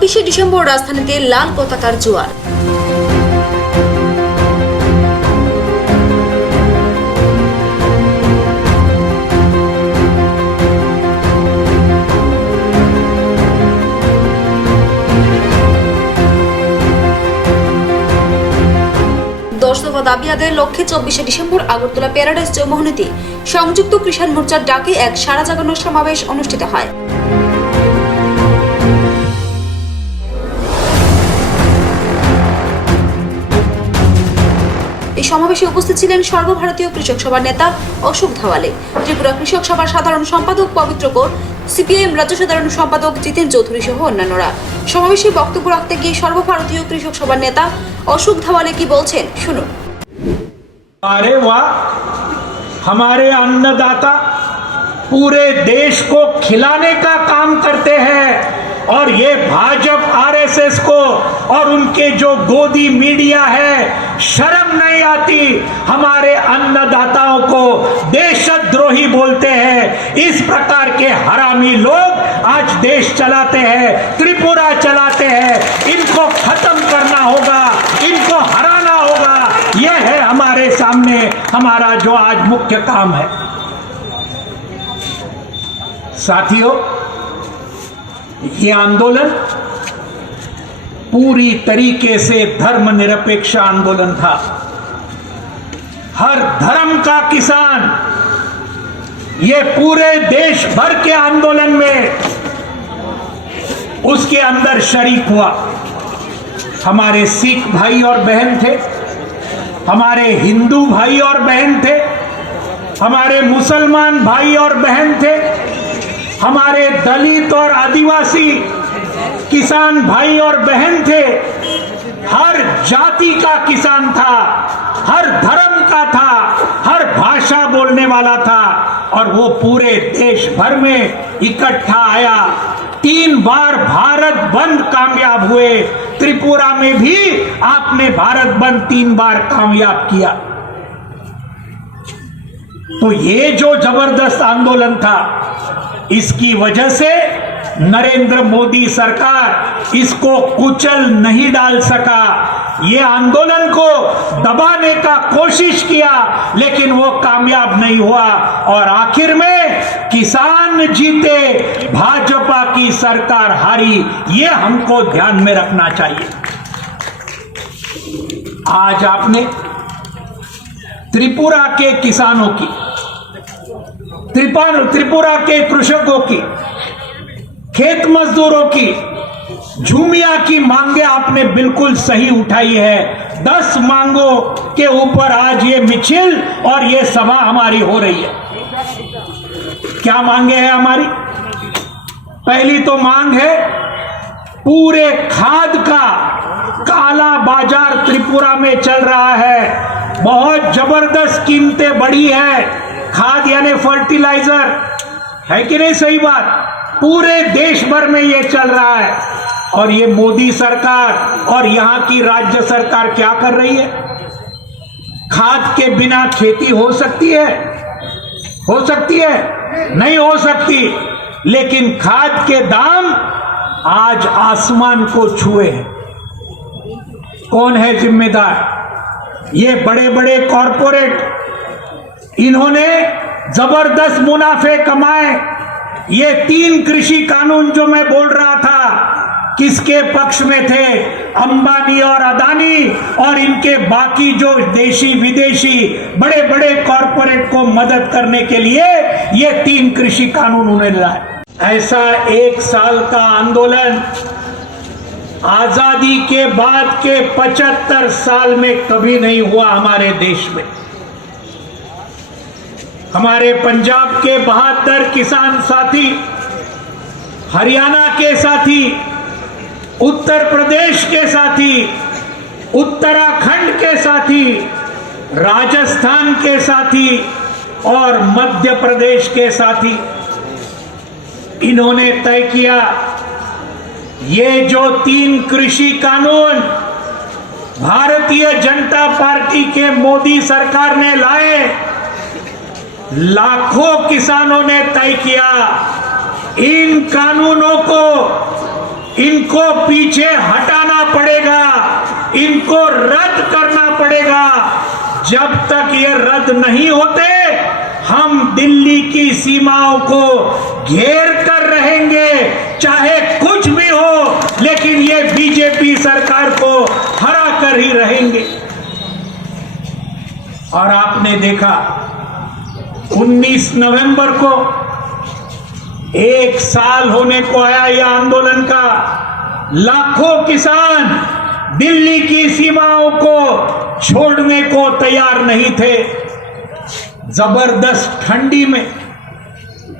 24শে December রাজধানীতে লাল পতাকার জোয়ার। দফা দাবি আদায়ের লক্ষ্যে 24শে ডিসেম্বর আগরতলা প্যারাডাইস চৌমুহনীতে সংযুক্ত কিষাণ মোর্চার ডাকে এক সারা জাগানো সমাবেশ অনুষ্ঠিত হয়। এই সমাবেশে উপস্থিত ছিলেন সর্বভারতীয় কৃষক সভার নেতা অশোক ধাওয়ালে, ত্রিপুরা কৃষক সভার সাধারণ সম্পাদক পবিত্র কৌর, সিপিআইএম রাজ্য সাধারণ সম্পাদক জিতেন চৌধুরী সহ অন্যান্যরা। সমাবেশে বক্তব্য রাখতে গিয়ে সর্বভারতীয় কৃষক সভার নেতা অশোক ধাওয়ালে কি বলছেন শুনুন। अरे वाह, हमारे अन्नदाता पूरे देश को खिलाने का काम करते हैं और ये भाजपा आरएसएस को और उनके जो गोदी मीडिया है शर्म नहीं आती, हमारे अन्नदाताओं को देशद्रोही बोलते हैं। इस प्रकार के हरामी लोग आज देश चलाते हैं, त्रिपुरा चलाते हैं। इनको खत्म करना होगा, इनको हराना होगा। यह है हमारे सामने हमारा जो आज मुख्य काम है। साथियों, ये आंदोलन पूरी तरीके से धर्मनिरपेक्ष आंदोलन था। हर धर्म का किसान ये पूरे देश भर के आंदोलन में उसके अंदर शरीक हुआ। हमारे सिख भाई और बहन थे, हमारे हिंदू भाई और बहन थे, हमारे मुसलमान भाई और बहन थे, हमारे दलित और आदिवासी किसान भाई और बहन थे। हर जाति का किसान था, हर धर्म का था, हर भाषा बोलने वाला था और वो पूरे देश भर में इकट्ठा आया। 3 बार भारत बंद कामयाब हुए। त्रिपुरा में भी आपने भारत बंद 3 बार कामयाब किया। तो ये जो जबरदस्त आंदोलन था, इसकी वजह से नरेंद्र मोदी सरकार इसको कुचल नहीं डाल सका। ये आंदोलन को दबाने का कोशिश किया लेकिन वो कामयाब नहीं हुआ और आखिर में किसान जीते, भाजपा की सरकार हारी। ये हमको ध्यान में रखना चाहिए। आज आपने त्रिपुरा के किसानों की, त्रिपुरा के कृषकों की, खेत मजदूरों की, झूमिया की मांगे आपने बिल्कुल सही उठाई है। 10 मांगों के ऊपर आज ये मिছিল और ये सभा हमारी हो रही है। क्या मांगे हैं हमारी? पहली तो मांग है पूरे खाद का काला बाजार त्रिपुरा में चल रहा है। बहुत जबरदस्त कीमतें बढ़ी है। खाद यानी फर्टिलाइजर है कि नहीं? सही बात। पूरे देश भर में ये चल रहा है और ये मोदी सरकार और यहां की राज्य सरकार क्या कर रही है? खाद के बिना खेती हो सकती है? हो सकती है? नहीं हो सकती। लेकिन खाद के दाम आज आसमान को छुए हैं। कौन है जिम्मेदार? ये बड़े बड़े कॉरपोरेट, इन्होंने जबरदस्त मुनाफे कमाए। ये 3 कृषि कानून जो मैं बोल रहा था, किसके पक्ष में थे? अंबानी और अदानी और इनके बाकी जो देशी विदेशी बड़े बड़े कॉरपोरेट को मदद करने के लिए ये 3 कृषि कानून उन्हें लाए। ऐसा 1 साल का आंदोलन आजादी के बाद के 75 साल में कभी नहीं हुआ हमारे देश में। हमारे पंजाब के 72 किसान साथी, हरियाणा के साथी, उत्तर प्रदेश के साथी, उत्तराखंड के साथी, राजस्थान के साथी और मध्य प्रदेश के साथी, इन्होंने तय किया ये जो 3 कृषि कानून भारतीय जनता पार्टी के मोदी सरकार ने लाए, लाखों किसानों ने तय किया इन कानूनों को इनको पीछे हटाना पड़ेगा, इनको रद्द करना पड़ेगा। जब तक ये रद्द नहीं होते हम दिल्ली की सीमाओं को घेर कर रहेंगे, चाहे कुछ भी हो, लेकिन ये बीजेपी सरकार को हरा कर ही रहेंगे। और आपने देखा 19 नवंबर को 1 साल होने को आया यह आंदोलन का। लाखों किसान दिल्ली की सीमाओं को छोड़ने को तैयार नहीं थे। जबरदस्त ठंडी में,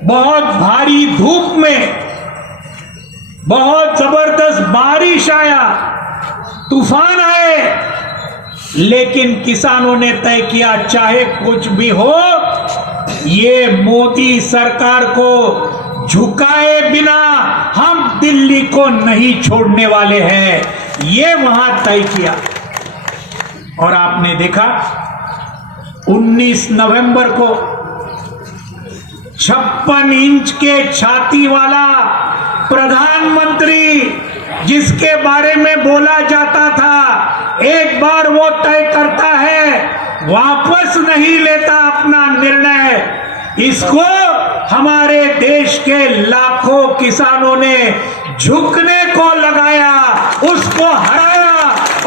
बहुत भारी धूप में, बहुत जबरदस्त बारिश आया, तूफान आए, लेकिन किसानों ने तय किया चाहे कुछ भी हो, ये मोदी सरकार को झुकाए बिना हम दिल्ली को नहीं छोड़ने वाले हैं, ये वहां तय किया। और आपने देखा 19 नवंबर को 56 इंच के छाती वाला प्रधानमंत्री, जिसके बारे में बोला जाता था एक बार वो तय करता है, वापस नहीं लेता अपना निर्णय, इसको हमारे देश के लाखों किसानों ने झुकने को लगाया, उसको हराया।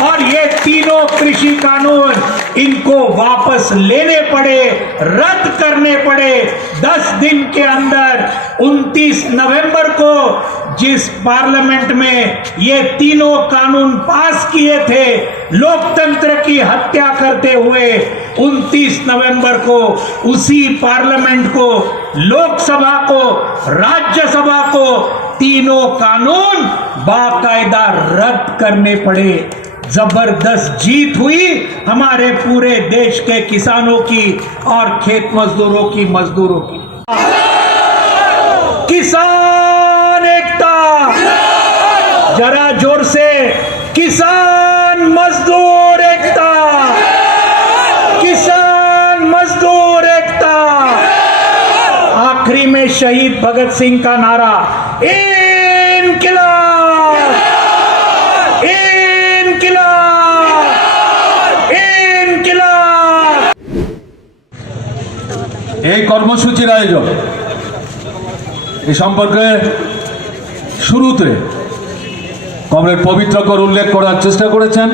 और ये तीनों कृषि कानून इनको वापस लेने पड़े, रद्द करने पड़े। 10 दिन के अंदर 29 नवंबर को जिस पार्लियामेंट में ये तीनों कानून पास किए थे, लोकतंत्र की हत्या करते हुए, 29 नवंबर को उसी पार्लियामेंट को, लोकसभा को, राज्यसभा को तीनों कानून बाकायदा रद्द करने पड़े। जबरदस्त जीत हुई हमारे पूरे देश के किसानों की और खेत मजदूरों की, मजदूरों की। किसान एकता, जरा जोर से, किसान मजदूर एकता, किसान मजदूर एकता। आखिरी में शहीद भगत सिंह का नारा, इनकिलाब, এই কর্মসূচির আয়োজন এ সম্পর্কে শুরুতে কমরেড পবিত্রকর উল্লেখ করার চেষ্টা করেছেন।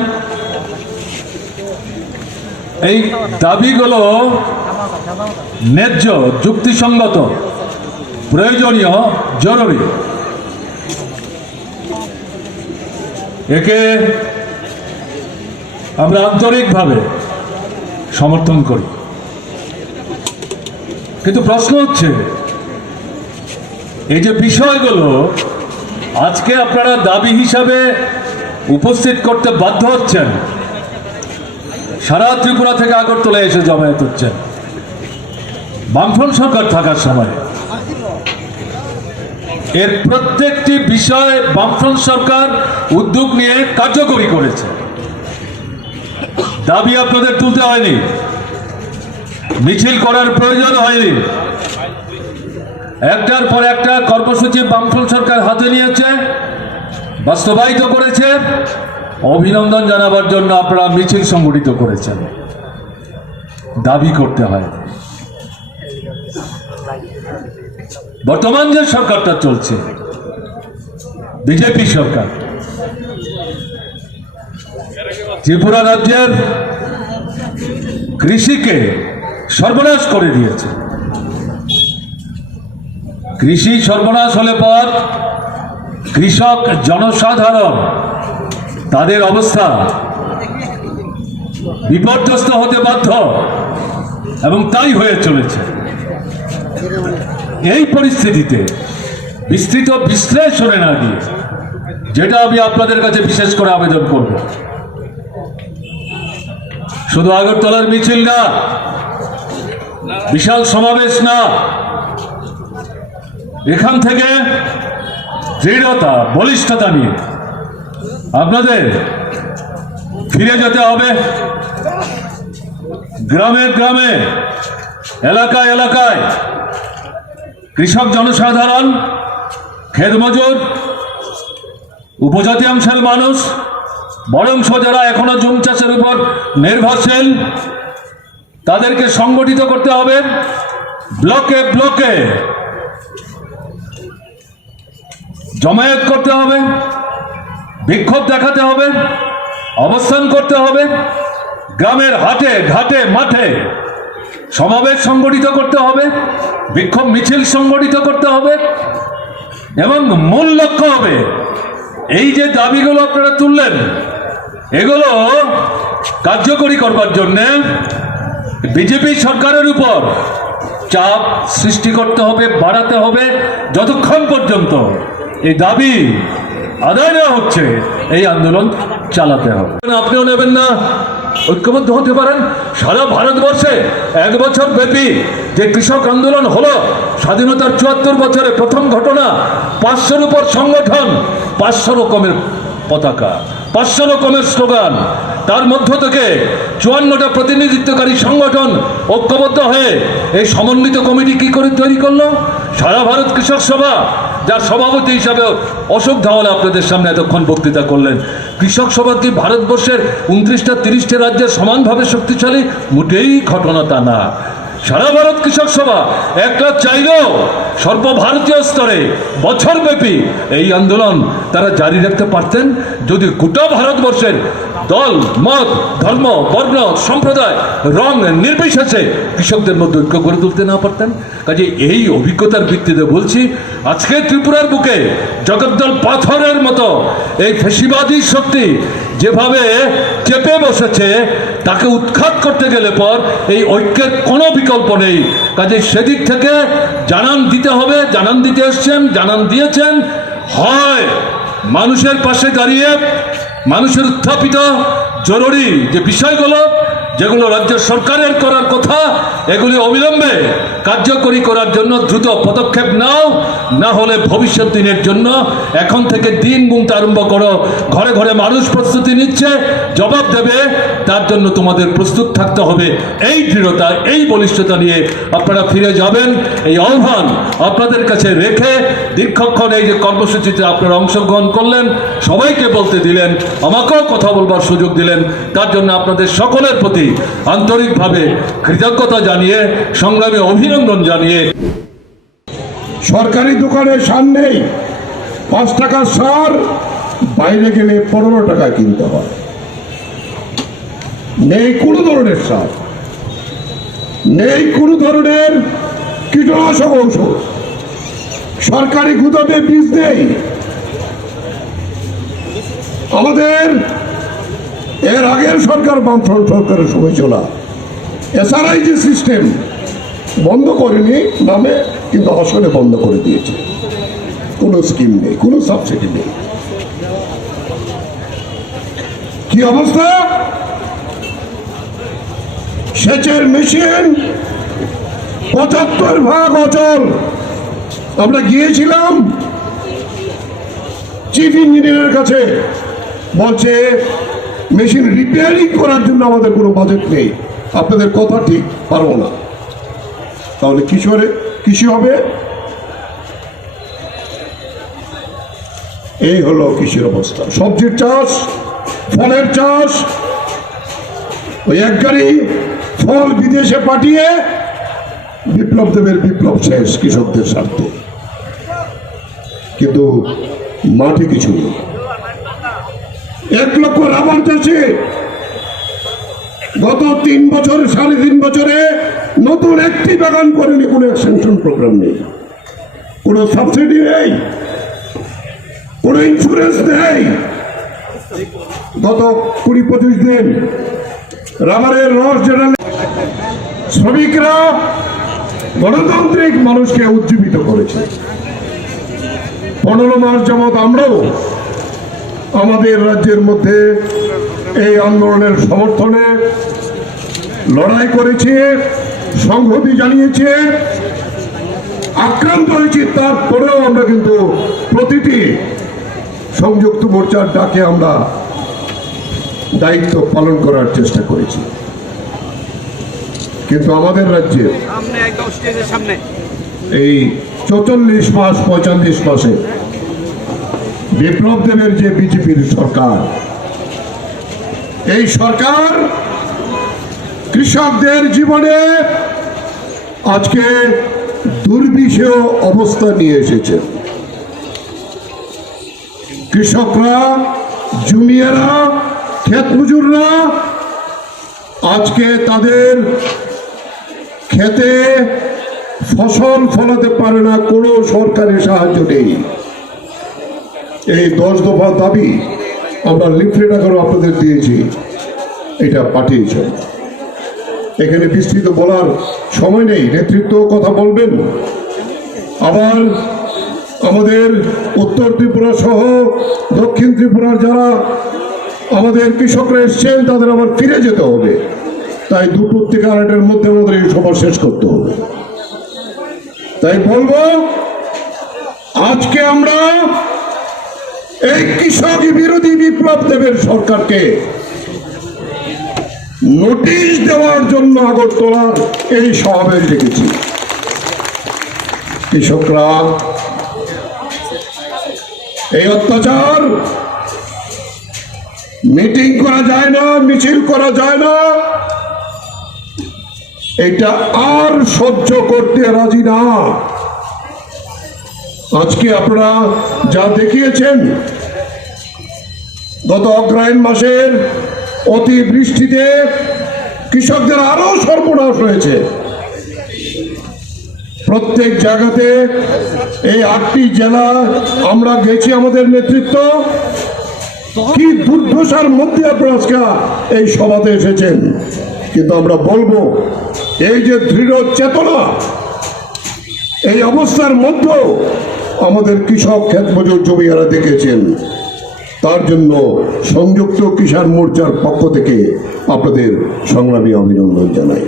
এই দাবিগুলো ন্যায্য, যুক্তিসঙ্গত, প্রয়োজনীয়, জরুরি। একে আমরা আন্তরিকভাবে সমর্থন করি। কিন্তু প্রশ্ন হচ্ছে এই যে বিষয়গুলো আজকে আপনারা দাবি হিসাবে উপস্থিত করতে বাধ্য হচ্ছেন, সারা ত্রিপুরা থেকে আগরতলা এসে জমায়েত হচ্ছেন বামফ্রন্ট সরকার থাকার সময়, এর প্রত্যেকটি বিষয় বামফ্রন্ট সরকার উদ্যোগ নিয়ে কার্যকরী করেছে। দাবি আপনাদের তুলতে হয়নি, মিছিল করার প্রয়োজন হয়নি, একটার পর একটা কর্মসূচি বামফ্রন্ট সরকার হাতে নিয়েছে, বাস্তবায়িত করেছে। অভিনন্দন জানাবার জন্য আপনারা মিছিল সংগঠিত করেছেন, দাবি করতে হয়। বর্তমান যে সরকারটা চলছে, বিজেপি সরকার, ত্রিপুরা রাজ্যের কৃষিকে সর্বনাশ করে দিয়েছে। কৃষি সর্বনাশ হলে পর কৃষক, জনসাধারণ, তাদের অবস্থা বিপর্যস্ত হতে বাধ্য এবং তাই হয়ে চলেছে। এই পরিস্থিতিতে বিস্তৃত বিশ্লেষণে না গিয়ে, যেটা আমি আপনাদের কাছে বিশেষ করে আবেদন করব, শুধু আগরতলার মিছিল না, বিশাল সমাবেশ না, এখান থেকে দৃঢ়তা, বলিষ্ঠতা নিয়ে আপনাদের ফিরে যেতে হবে। গ্রামে গ্রামে, এলাকায় এলাকায় কৃষক, জনসাধারণ, ক্ষেত মজুর, উপজাতি অংশের মানুষ, বরংশ যারা এখনো জুম চাষের উপর নির্ভরশীল, তাদেরকে সংগঠিত করতে হবে। ব্লকে ব্লকে জমায়েত করতে হবে, বিক্ষোভ দেখাতে হবে, অবস্থান করতে হবে, গ্রামের হাটে ঘাটে মাঠে সমাবেশ সংগঠিত করতে হবে, বিক্ষোভ মিছিল সংগঠিত করতে হবে এবং মূল লক্ষ্য হবে এই যে দাবিগুলো আপনারা তুললেন এগুলো কার্যকরী করবার জন্যে বিজেপি সরকারের উপর চাপ সৃষ্টি করতে হবে, বাড়াতে হবে, যতক্ষণ পর্যন্ত এই দাবি আদায় না হচ্ছে এই আন্দোলন চালাতে হবে। আপনিও নেবেন না, ঐক্যবদ্ধ হতে পারেন। সারা ভারতবর্ষে 1 বছর ব্যাপী যে কৃষক আন্দোলন হলো, স্বাধীনতার 74 বছরে প্রথম ঘটনা, 500-র উপর সংগঠন, 500 রকমের পতাকা, 500 রকমের স্লোগান, তার মধ্য থেকে 54টা প্রতিনিধিত্বকারী সংগঠন ঐক্যবদ্ধ হয়ে এই সমন্বিত কমিটি কি করে তৈরি করলো? সারা ভারত কৃষক সভা, যার সভাপতি হিসাবে অশোক ধাওয়াল আপনাদের সামনে এতক্ষণ বক্তৃতা করলেন। কৃষক সভা কি ভারতবর্ষের 29টা 30টা রাজ্যের সমানভাবে শক্তিশালী? মোটেই ঘটনা তা না। সারা ভারত কৃষক সভা একলা চাইলেও সর্বভারতীয় স্তরে বছরব্যাপী এই আন্দোলন তারা জারি রাখতে পারতেন যদি গোটা ভারতবর্ষের দল, মত, ধর্ম, বর্ণ, সম্প্রদায়, রং নির্বিশেষে কৃষকদের মধ্যে ঐক্য গড়ে তুলতে না পারতেন। কাজে এই অভিজ্ঞতার ভিত্তিতে বলছি, আজকে ত্রিপুরার বুকে জগদ্দল পাথরের মতো এই ফেসিবাদী শক্তি যেভাবে চেপে বসেছে, তাকে উৎখাত করতে গেলে পর এই ঐক্যের কোনো বিকল্প নেই। কাজে সেদিক থেকে জানান দিতে হবে, জানান দিতে এসছেন, জানান দিয়েছেন। হয় মানুষের পাশে দাঁড়িয়ে মানুষের উত্থাপিত জরুরি যে বিষয়গুলো, যেগুলো রাজ্য সরকারের করার কথা, এগুলি অবিলম্বে কার্যকরী করার জন্য দ্রুত পদক্ষেপ নাও, না হলে ভবিষ্যৎ দিনের জন্য এখন থেকে দিন গুনতে আরম্ভ করো। ঘরে ঘরে মানুষ প্রস্তুতি নিচ্ছে, জবাব দেবে, তার জন্য তোমাদের প্রস্তুত থাকতে হবে। এই দৃঢ়তা, এই বলিষ্ঠতা নিয়ে আপনারা ফিরে যাবেন। এই আহ্বান আপনাদের কাছে রেখে দীর্ঘক্ষণ এই যে কর্মসূচিতে আপনারা অংশগ্রহণ করলেন, সবাইকে বলতে দিলেন, আমাকেও কথা বলবার সুযোগ দিলেন, তার জন্য আপনাদের সকলের প্রতি আন্তরিকভাবে কৃতজ্ঞতা জানিয়ে, সংগ্রামে অভিনন্দন জানিয়ে। সরকারি দোকানের সামনেই 5 টাকার সার, বাইরে গেলে 15 টাকা কিনতে হয়। নেই কোনো ধরনের সার, নেই কোনো ধরনের কীটনাশক ঔষধ, সরকারি গুদামে বীজ নেই। আমাদের এর আগের সরকার, বামফ্রন্ট সরকারের সময় চলা এসআরআই যে সিস্টেম বন্ধ করেনি নামে, কিন্তু আসলে বন্ধ করে দিয়েছে। কোনো স্কিম নেই, কোনো সাবসিডি নেই। কি অবস্থা? সেচের মেশিন 75% অচল। আমরা গিয়েছিলাম চিফ ইঞ্জিনিয়ারের কাছে, বলছে মেশিন রিপেয়ারিং করার জন্য আমাদের কোনো বাজেট নেই, আপনাদের কথা ঠিক, পারবো না। তাহলে কৃষি হবে? এই হলো কৃষির অবস্থা। সবজির চাষ, ফলের চাষ, ওই এক গাড়ি ফল বিদেশে পাঠিয়ে বিপ্লব দেবের বিপ্লব শেষ কৃষকদের স্বার্থে। কিন্তু মাঠে কিছু নেই। 1 লক্ষ রাবার চাষে গত 3 বছর, 3.5 বছরে নতুন একটি বাগান করেনি, কোনো এক্সটেনশন প্রোগ্রাম নেই, কোনো সাবসিডি নেই, কোনো ইন্স্যুরেন্স নেই। গত 20-25 দিন রাবারের রস যেটা, শ্রমিকরা গণতান্ত্রিক মানুষকে উজ্জীবিত করেছে। 15 মাস যাবৎ আমরাও আমাদের রাজ্যের মধ্যে এই আন্দোলনের সমর্থনে লড়াই করেছি, সংহতি জানিয়েছি, আক্রান্ত হয়েছি। তারপরেও আমরা কিন্তু প্রতিটি সংযুক্ত মোর্চার ডাকে আমরা দায়িত্ব পালন করার চেষ্টা করেছি। কিন্তু আমাদের রাজ্যে এই 44 মাস 45 মাসে বিপ্লব দেবের যে বিজেপির সরকার, এই সরকার কৃষকদের জীবনে আজকে দুর্বিষহ অবস্থা নিয়ে এসেছে। কৃষকরা, জমিয়ারা, ক্ষেত মজুররা আজকে তাদের ক্ষেতে ফসল ফলাতে পারে না, কোনো সরকারি সাহায্য নেই। এই 10 দফা দাবি আমরা লিফলেট আকারে আপনাদের দিয়েছি, এটা পাঠিয়েছেন। এখানে বিস্তৃত বলার সময় নেই, নেতৃত্ব কথা বলবেন। আবার আমাদের উত্তর ত্রিপুরা সহ দক্ষিণ ত্রিপুরার যারা আমাদের কৃষকরা এসছেন তাদের আবার ফিরে যেতে হবে, তাই 2 থেকে 8-এর মধ্যে আমাদের এই সভা শেষ করতে হবে। তাই বলবো, আজকে আমরা এই কৃষক বিরোধী বিপ্লব দেবের সরকারকে নোটিশ দেওয়ার জন্য আগরতলার এই সমাবেশ ডেকেছি। কৃষকরা এই অত্যাচার মিটিং করা যায় না, মিছিল করা যায় না, এটা আর সহ্য করতে রাজি না। আজকে আপনারা যা দেখিয়েছেন, গত অগ্রহায়ণ মাসের অতিবৃষ্টিতে কৃষকদের আরো সর্বনাশ হয়েছে। প্রত্যেক জায়গাতে এই 8টি জেলা আমরা গেছি, আমাদের নেতৃত্ব, কি দুর্দশার মধ্যে আপনারা আজকে এই সভাতে এসেছেন। কিন্তু আমরা বলবো, এই যে দৃঢ় চেতনা, এই অবস্থার মধ্যেও আমাদের কৃষক, ক্ষেত মজুর, জমিয়ারা দেখেছেন, তার জন্য সংযুক্ত কিষাণ মোর্চার পক্ষ থেকে আপনাদের সংগ্রামী অভিনন্দন জানাই।